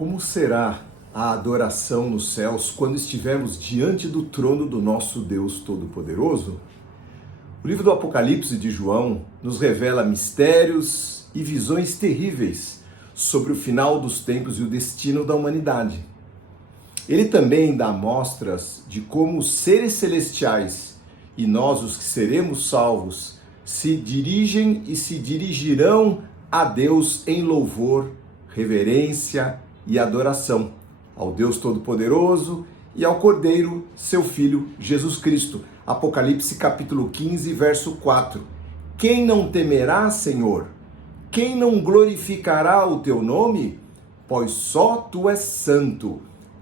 Como será a adoração nos céus quando estivermos diante do trono do nosso Deus Todo-Poderoso? O livro do Apocalipse de João nos revela mistérios e visões terríveis sobre o final dos tempos e o destino da humanidade. Ele também dá mostras de como os seres celestiais e nós, os que seremos salvos, se dirigem e se dirigirão a Deus em louvor, reverência e adoração, ao Deus Todo-Poderoso e ao Cordeiro, seu Filho, Jesus Cristo. Apocalipse capítulo 15, verso 4. Quem não temerá, Senhor? Quem não glorificará o teu nome? Pois só tu és santo.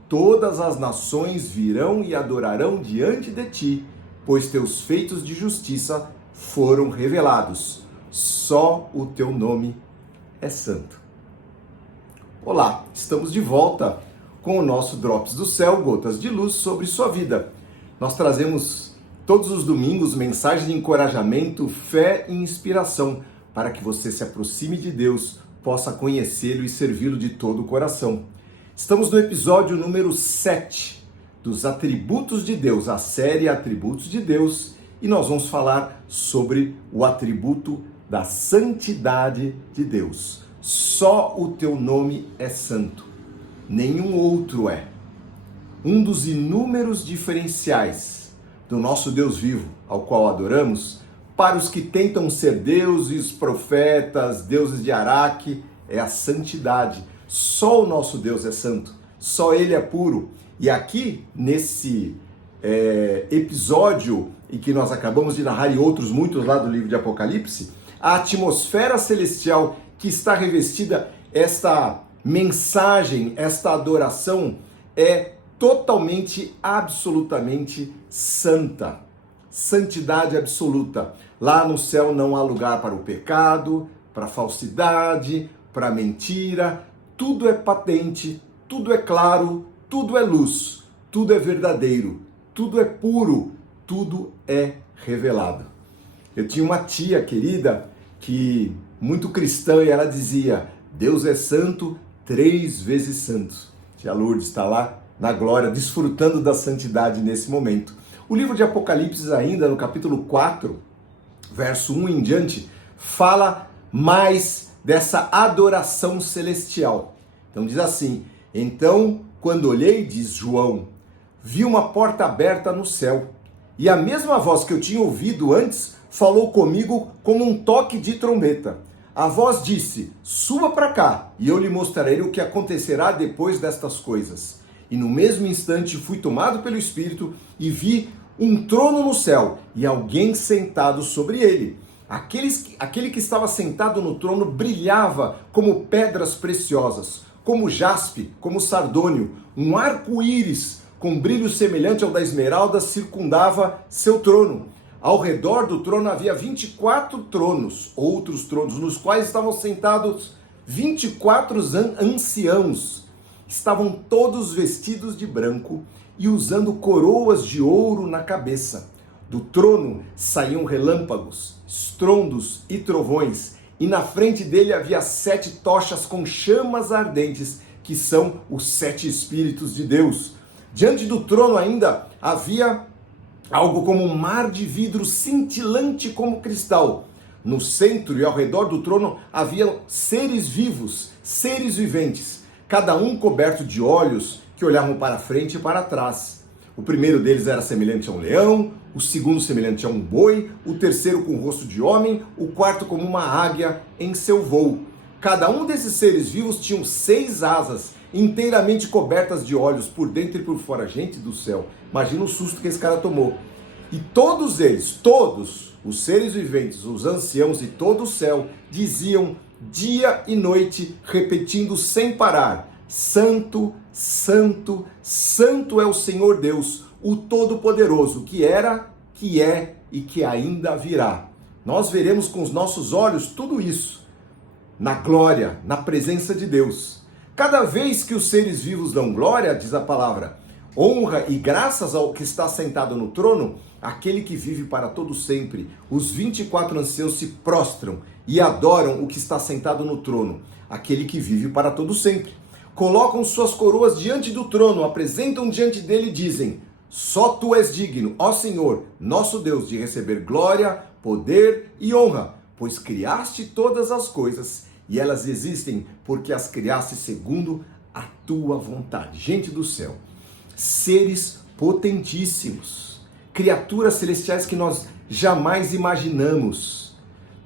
Todas as nações virão e adorarão diante de ti, pois teus feitos de justiça foram revelados. Só o teu nome é santo. Olá, estamos de volta com o nosso Drops do Céu, gotas de luz sobre sua vida. Nós trazemos todos os domingos mensagens de encorajamento, fé e inspiração para que você se aproxime de Deus, possa conhecê-lo e servi-lo de todo o coração. Estamos no episódio número 7 dos Atributos de Deus, a série Atributos de Deus, e nós vamos falar sobre o atributo da santidade de Deus. Só o teu nome é santo, nenhum outro é. Um dos inúmeros diferenciais do nosso Deus vivo, ao qual adoramos, para os que tentam ser deuses, profetas, deuses de Araque, é a santidade. Só o nosso Deus é santo, só Ele é puro. E aqui, nesse episódio, em que nós acabamos de narrar e outros muitos lá do livro de Apocalipse, a atmosfera celestial que está revestida, esta mensagem, esta adoração é totalmente, absolutamente santa. Santidade absoluta. Lá no céu não há lugar para o pecado, para a falsidade, para a mentira. Tudo é patente, tudo é claro, tudo é luz, tudo é verdadeiro, tudo é puro, tudo é revelado. Eu tinha uma tia querida que muito cristã e ela dizia: Deus é santo, 3 vezes santo. Tia Lourdes está lá na glória, desfrutando da santidade nesse momento. O livro de Apocalipse ainda, no capítulo 4, verso 1 em diante, fala mais dessa adoração celestial. Então diz assim: então, quando olhei, diz João, vi uma porta aberta no céu, e a mesma voz que eu tinha ouvido antes falou comigo como um toque de trombeta. A voz disse: suba para cá, e eu lhe mostrarei o que acontecerá depois destas coisas. E no mesmo instante fui tomado pelo Espírito e vi um trono no céu e alguém sentado sobre ele. Aquele que estava sentado no trono brilhava como pedras preciosas, como jaspe, como sardônio. Um arco-íris com brilho semelhante ao da esmeralda circundava seu trono. Ao redor do trono havia 24 tronos, outros tronos, nos quais estavam sentados 24 anciãos. Estavam todos vestidos de branco e usando coroas de ouro na cabeça. Do trono saíam relâmpagos, estrondos e trovões, e na frente dele havia 7 tochas com chamas ardentes, que são os 7 Espíritos de Deus. Diante do trono ainda havia algo como um mar de vidro cintilante como cristal. No centro e ao redor do trono havia seres vivos, seres viventes, cada um coberto de olhos que olhavam para frente e para trás. O primeiro deles era semelhante a um leão, o segundo semelhante a um boi, o terceiro com o rosto de homem, o quarto como uma águia em seu voo. Cada um desses seres vivos tinham 6 asas, inteiramente cobertas de olhos por dentro e por fora. Gente do céu, imagina o susto que esse cara tomou. E todos eles, todos os seres viventes, os anciãos e todo o céu, diziam dia e noite, repetindo sem parar: Santo, Santo, Santo é o Senhor Deus, o Todo-Poderoso, que era, que é e que ainda virá. Nós veremos com os nossos olhos tudo isso na glória, na presença de Deus. Cada vez que os seres vivos dão glória, diz a palavra, honra e graças ao que está sentado no trono, aquele que vive para todo sempre, os 24 anciãos se prostram e adoram o que está sentado no trono, aquele que vive para todo sempre. colocam suas coroas diante do trono, apresentam diante dele e dizem: só tu és digno, ó Senhor, nosso Deus, de receber glória, poder e honra, pois criaste todas as coisas e elas existem porque as criaste segundo a tua vontade. Gente do céu, seres potentíssimos, criaturas celestiais que nós jamais imaginamos,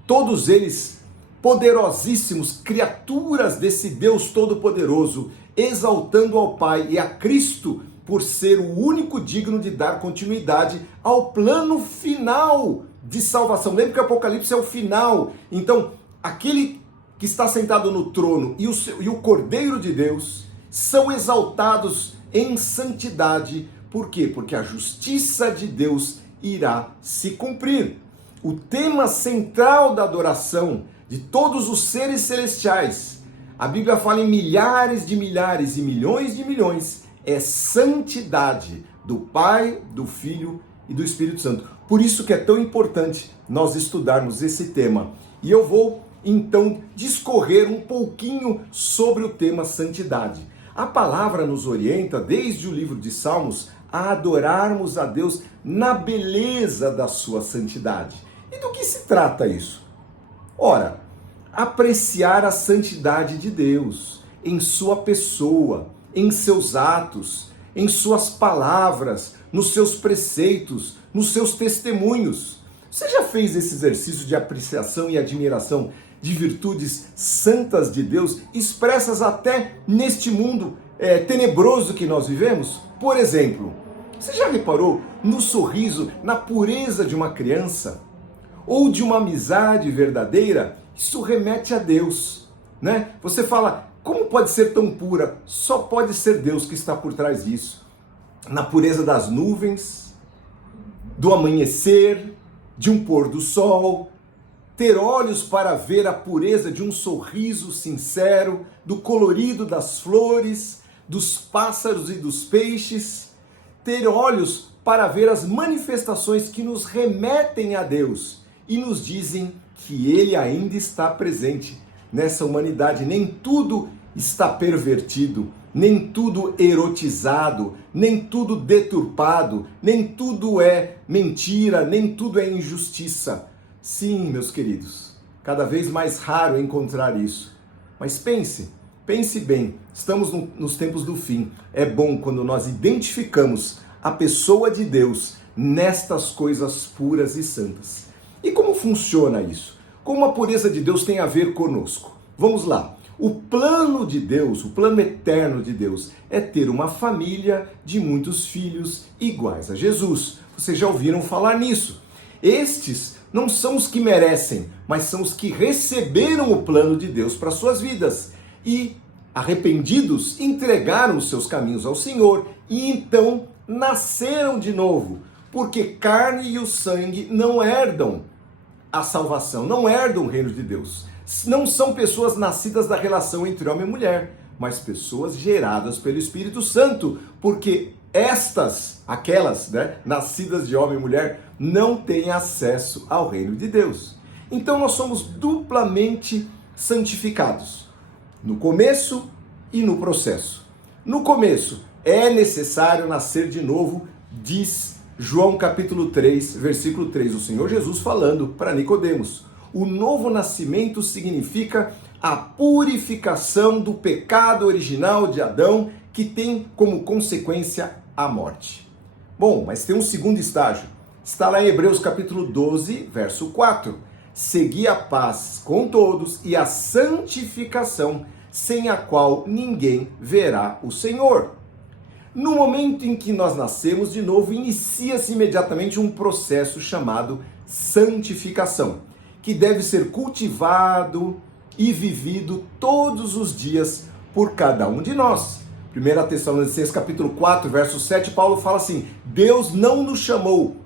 todos eles poderosíssimos, criaturas desse Deus Todo-Poderoso, exaltando ao Pai e a Cristo por ser o único digno de dar continuidade ao plano final de salvação. Lembra que o Apocalipse é o final. Então, aquele que está sentado no trono e o Cordeiro de Deus são exaltados em santidade. Por quê? Porque a justiça de Deus irá se cumprir. O tema central da adoração de todos os seres celestiais, a Bíblia fala em milhares e milhões de milhões, é santidade do Pai, do Filho e do Espírito Santo. Por isso que é tão importante nós estudarmos esse tema. E eu vou, então, discorrer um pouquinho sobre o tema santidade. A palavra nos orienta, desde o livro de Salmos, a adorarmos a Deus na beleza da sua santidade. E do que se trata isso? Ora, apreciar a santidade de Deus em sua pessoa, em seus atos, em suas palavras, nos seus preceitos, nos seus testemunhos. Você já fez esse exercício de apreciação e admiração de virtudes santas de Deus, expressas até neste mundo tenebroso que nós vivemos? Por exemplo, você já reparou no sorriso, na pureza de uma criança? Ou de uma amizade verdadeira? Isso remete a Deus, né? Você fala, como pode ser tão pura? Só pode ser Deus que está por trás disso. Na pureza das nuvens, do amanhecer, de um pôr do sol, ter olhos para ver a pureza de um sorriso sincero, do colorido das flores, dos pássaros e dos peixes, ter olhos para ver as manifestações que nos remetem a Deus e nos dizem que Ele ainda está presente nessa humanidade. Nem tudo está pervertido, nem tudo erotizado, nem tudo deturpado, nem tudo é mentira, nem tudo é injustiça. Sim, meus queridos, cada vez mais raro encontrar isso. Mas pense bem, estamos nos tempos do fim. É bom quando nós identificamos a pessoa de Deus nestas coisas puras e santas. E como funciona isso? Como a pureza de Deus tem a ver conosco? Vamos lá. O plano de Deus, o plano eterno de Deus, é ter uma família de muitos filhos iguais a Jesus. Vocês já ouviram falar nisso? Estes não são os que merecem, mas são os que receberam o plano de Deus para suas vidas. E, arrependidos, entregaram os seus caminhos ao Senhor e então nasceram de novo. Porque carne e o sangue não herdam a salvação, não herdam o reino de Deus. Não são pessoas nascidas da relação entre homem e mulher, mas pessoas geradas pelo Espírito Santo, porque aquelas, nascidas de homem e mulher, não têm acesso ao reino de Deus. Então nós somos duplamente santificados, no começo e no processo. No começo, é necessário nascer de novo, diz João capítulo 3, versículo 3, o Senhor Jesus falando para Nicodemos. O novo nascimento significa a purificação do pecado original de Adão, que tem como consequência a morte. Bom, mas tem um segundo estágio. Está lá em Hebreus capítulo 12, verso 4. Segui a paz com todos e a santificação, sem a qual ninguém verá o Senhor. No momento em que nós nascemos de novo, inicia-se imediatamente um processo chamado santificação, que deve ser cultivado e vivido todos os dias por cada um de nós. 1 Tessalonicenses capítulo 4, verso 7, Paulo fala assim: Deus não nos chamou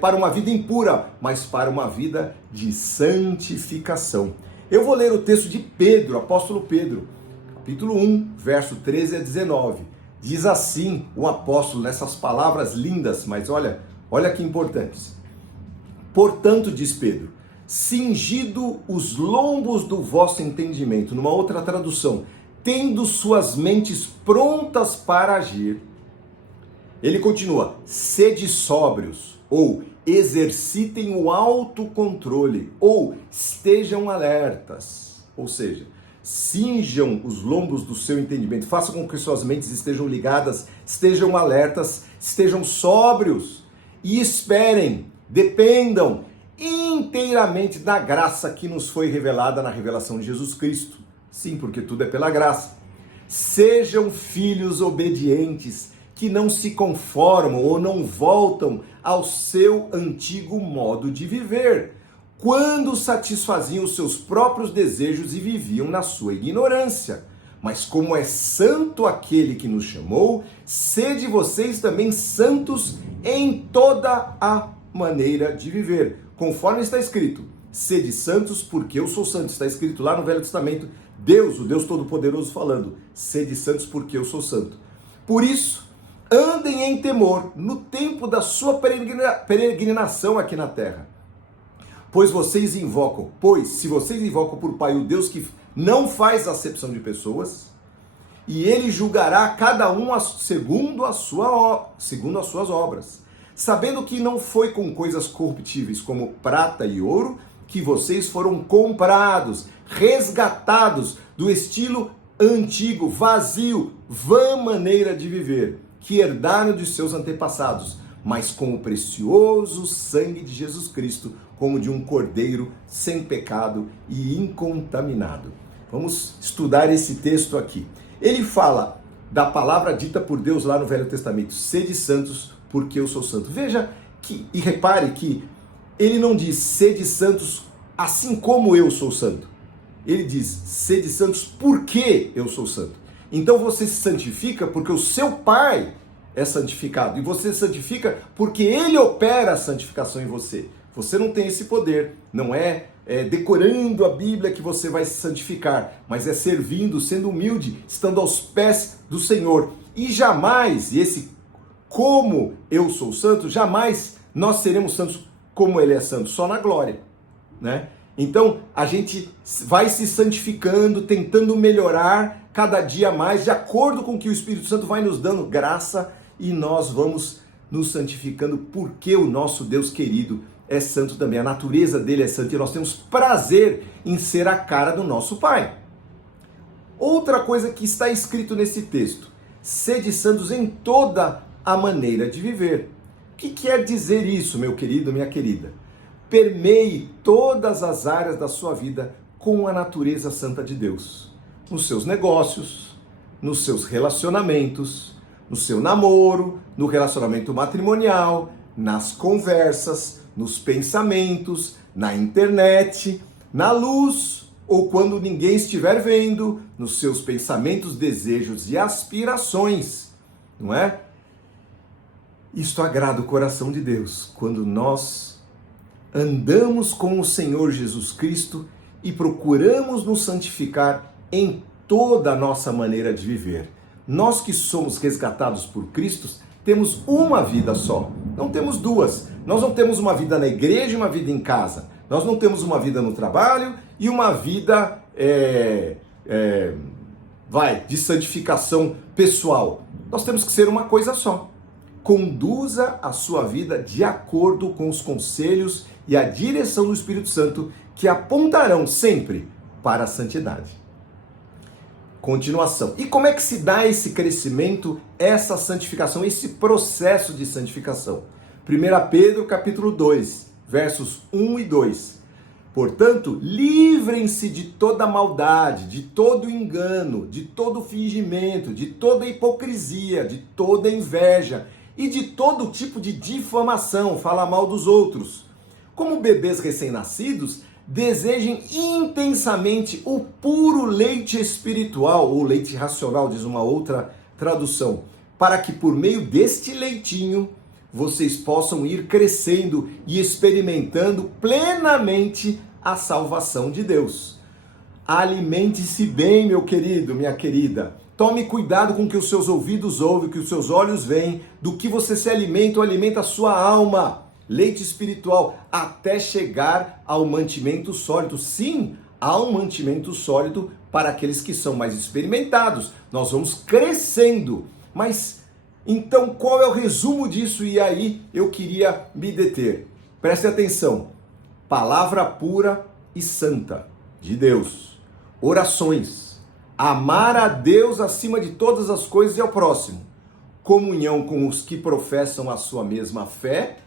para uma vida impura, mas para uma vida de santificação. Eu vou ler o texto de Pedro, apóstolo Pedro, capítulo 1, verso 13 a 19. Diz assim o apóstolo, nessas palavras lindas, mas olha que importantes. Portanto, diz Pedro, cingido os lombos do vosso entendimento, numa outra tradução, tendo suas mentes prontas para agir. Ele continua, sede sóbrios, ou exercitem o autocontrole, ou estejam alertas. Ou seja, cinjam os lombos do seu entendimento, façam com que suas mentes estejam ligadas, estejam alertas, estejam sóbrios e esperem, dependam inteiramente da graça que nos foi revelada na revelação de Jesus Cristo. Sim, porque tudo é pela graça. Sejam filhos obedientes, que não se conformam ou não voltam ao seu antigo modo de viver, quando satisfaziam os seus próprios desejos e viviam na sua ignorância. Mas como é santo aquele que nos chamou, sede vocês também santos em toda a maneira de viver, conforme está escrito, sede santos porque eu sou santo. Está escrito lá no Velho Testamento, Deus, o Deus Todo-Poderoso falando, sede santos porque eu sou santo. Por isso, andem em temor no tempo da sua peregrinação aqui na terra. Pois se vocês invocam por Pai o Deus que não faz acepção de pessoas, e ele julgará cada um segundo as suas obras, sabendo que não foi com coisas corruptíveis como prata e ouro que vocês foram comprados, resgatados do estilo antigo, vazio, vã maneira de viver, que herdaram de seus antepassados, mas com o precioso sangue de Jesus Cristo, como de um cordeiro sem pecado e incontaminado. Vamos estudar esse texto aqui. Ele fala da palavra dita por Deus lá no Velho Testamento, sede santos porque eu sou santo. Veja que, e repare que ele não diz sede santos assim como eu sou santo. Ele diz sede santos porque eu sou santo. Então você se santifica porque o seu Pai é santificado. E você se santifica porque Ele opera a santificação em você. Você não tem esse poder. Não é decorando a Bíblia que você vai se santificar, mas é servindo, sendo humilde, estando aos pés do Senhor. E jamais, e esse como eu sou santo, jamais nós seremos santos como Ele é santo, só na glória, né? Então, a gente vai se santificando, tentando melhorar cada dia mais, de acordo com que o Espírito Santo vai nos dando graça, e nós vamos nos santificando, porque o nosso Deus querido é santo também. A natureza dele é santa e nós temos prazer em ser a cara do nosso Pai. Outra coisa que está escrito nesse texto, sede santos em toda a maneira de viver. O que quer dizer isso, meu querido, minha querida? Permeie todas as áreas da sua vida com a natureza santa de Deus. Nos seus negócios, nos seus relacionamentos, no seu namoro, no relacionamento matrimonial, nas conversas, nos pensamentos, na internet, na luz ou quando ninguém estiver vendo, nos seus pensamentos, desejos e aspirações, não é? Isto agrada o coração de Deus, quando nós andamos com o Senhor Jesus Cristo e procuramos nos santificar em toda a nossa maneira de viver. Nós que somos resgatados por Cristo, temos uma vida só, não temos duas. Nós não temos uma vida na igreja e uma vida em casa. Nós não temos uma vida no trabalho e uma vida de santificação pessoal. Nós temos que ser uma coisa só. Conduza a sua vida de acordo com os conselhos e a direção do Espírito Santo, que apontarão sempre para a santidade. Continuação. E como é que se dá esse crescimento, essa santificação, esse processo de santificação? 1 Pedro capítulo 2, versos 1 e 2. Portanto, livrem-se de toda maldade, de todo engano, de todo fingimento, de toda hipocrisia, de toda inveja e de todo tipo de difamação, falar mal dos outros. Como bebês recém-nascidos, desejem intensamente o puro leite espiritual, ou leite racional, diz uma outra tradução, para que por meio deste leitinho vocês possam ir crescendo e experimentando plenamente a salvação de Deus. Alimente-se bem, meu querido, minha querida. Tome cuidado com o que os seus ouvidos ouvem, o que os seus olhos veem, do que você se alimenta ou alimenta a sua alma. Leite espiritual, até chegar ao mantimento sólido. Sim, há um mantimento sólido para aqueles que são mais experimentados. Nós vamos crescendo. Mas, então, qual é o resumo disso? E aí eu queria me deter. Preste atenção. Palavra pura e santa de Deus. Orações. Amar a Deus acima de todas as coisas e ao próximo. Comunhão com os que professam a sua mesma fé.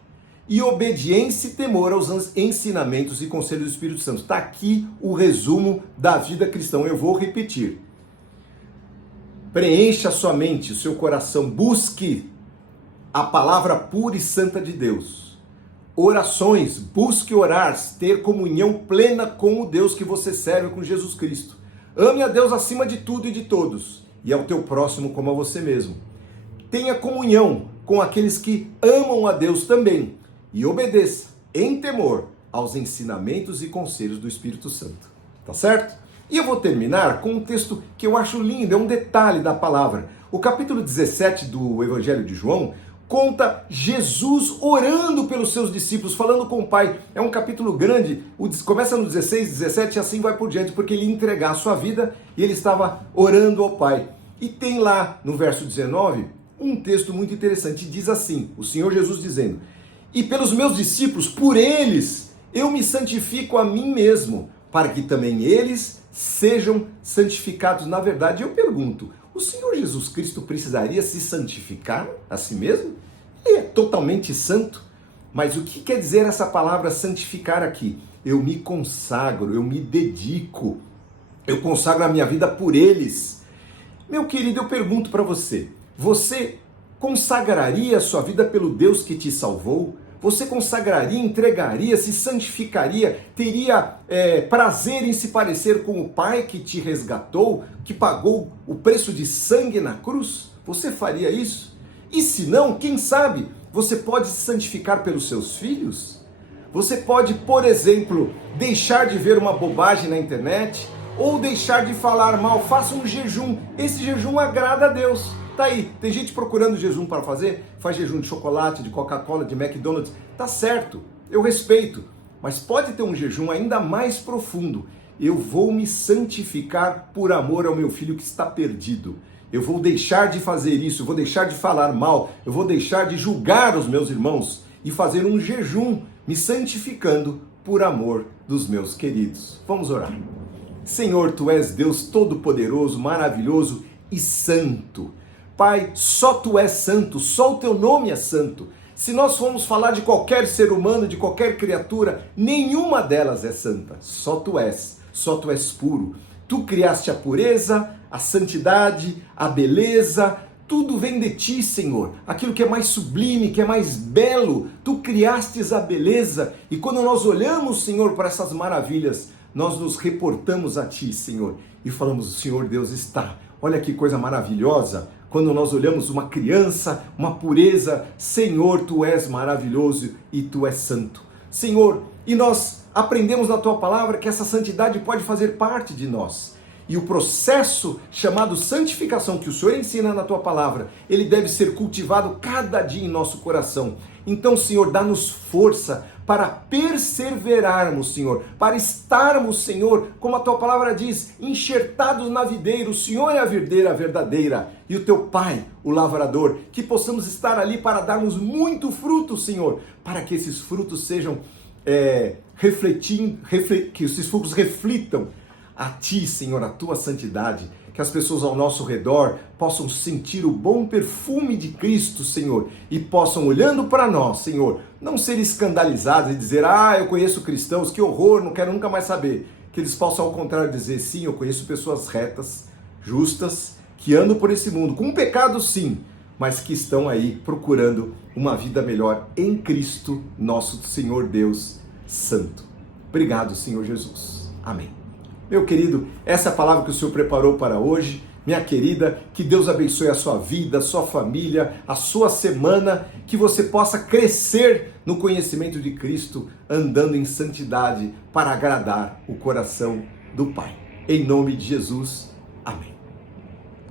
E obediência e temor aos ensinamentos e conselhos do Espírito Santo. Está aqui o resumo da vida cristã. Eu vou repetir. Preencha a sua mente, o seu coração. Busque a palavra pura e santa de Deus. Orações. Busque orar, ter comunhão plena com o Deus que você serve, com Jesus Cristo. Ame a Deus acima de tudo e de todos. E ao teu próximo como a você mesmo. Tenha comunhão com aqueles que amam a Deus também. E obedeça, em temor, aos ensinamentos e conselhos do Espírito Santo. Tá certo? E eu vou terminar com um texto que eu acho lindo, é um detalhe da palavra. O capítulo 17 do Evangelho de João conta Jesus orando pelos seus discípulos, falando com o Pai. É um capítulo grande, começa no 16, 17 e assim vai por diante, porque ele ia entregar a sua vida e ele estava orando ao Pai. E tem lá, no verso 19, um texto muito interessante. Diz assim, o Senhor Jesus dizendo: e pelos meus discípulos, por eles, eu me santifico a mim mesmo, para que também eles sejam santificados na verdade. Eu pergunto, o Senhor Jesus Cristo precisaria se santificar a si mesmo? Ele é totalmente santo. Mas o que quer dizer essa palavra santificar aqui? Eu me consagro, eu me dedico, eu consagro a minha vida por eles. Meu querido, eu pergunto para você, você consagraria a sua vida pelo Deus que te salvou? Você consagraria, entregaria, se santificaria, teria prazer em se parecer com o Pai que te resgatou, que pagou o preço de sangue na cruz? Você faria isso? E se não, quem sabe, você pode se santificar pelos seus filhos? Você pode, por exemplo, deixar de ver uma bobagem na internet ou deixar de falar mal. Faça um jejum. Esse jejum agrada a Deus. Tá aí, tem gente procurando jejum para fazer, faz jejum de chocolate, de Coca-Cola, de McDonald's, tá certo, eu respeito, mas pode ter um jejum ainda mais profundo. Eu vou me santificar por amor ao meu filho que está perdido. Eu vou deixar de fazer isso, eu vou deixar de falar mal, eu vou deixar de julgar os meus irmãos e fazer um jejum, me santificando por amor dos meus queridos. Vamos orar. Senhor, Tu és Deus todo-poderoso, maravilhoso e santo. Pai, só Tu és santo, só o Teu nome é santo. Se nós formos falar de qualquer ser humano, de qualquer criatura, nenhuma delas é santa. Só Tu és puro. Tu criaste a pureza, a santidade, a beleza, tudo vem de Ti, Senhor. Aquilo que é mais sublime, que é mais belo, Tu criastes a beleza. E quando nós olhamos, Senhor, para essas maravilhas, nós nos reportamos a Ti, Senhor, e falamos: o Senhor Deus está. Olha que coisa maravilhosa. Quando nós olhamos uma criança, uma pureza, Senhor, Tu és maravilhoso e Tu és santo. Senhor, e nós aprendemos na Tua palavra que essa santidade pode fazer parte de nós. E o processo chamado santificação que o Senhor ensina na Tua palavra, ele deve ser cultivado cada dia em nosso coração. Então, Senhor, dá-nos força para perseverarmos, Senhor, para estarmos, Senhor, como a Tua palavra diz, enxertados na videira. O Senhor é a videira verdadeira e o Teu Pai, o lavrador. Que possamos estar ali para darmos muito fruto, Senhor, para que esses frutos sejam que esses frutos reflitam a Ti, Senhor, a Tua santidade, que as pessoas ao nosso redor possam sentir o bom perfume de Cristo, Senhor, e possam, olhando para nós, Senhor, não ser escandalizados e dizer: eu conheço cristãos, que horror, não quero nunca mais saber. Que eles possam, ao contrário, dizer: sim, eu conheço pessoas retas, justas, que andam por esse mundo, com pecado sim, mas que estão aí procurando uma vida melhor em Cristo, nosso Senhor Deus Santo. Obrigado, Senhor Jesus. Amém. Meu querido, essa é a palavra que o Senhor preparou para hoje. Minha querida, que Deus abençoe a sua vida, a sua família, a sua semana, que você possa crescer no conhecimento de Cristo, andando em santidade para agradar o coração do Pai. Em nome de Jesus, amém.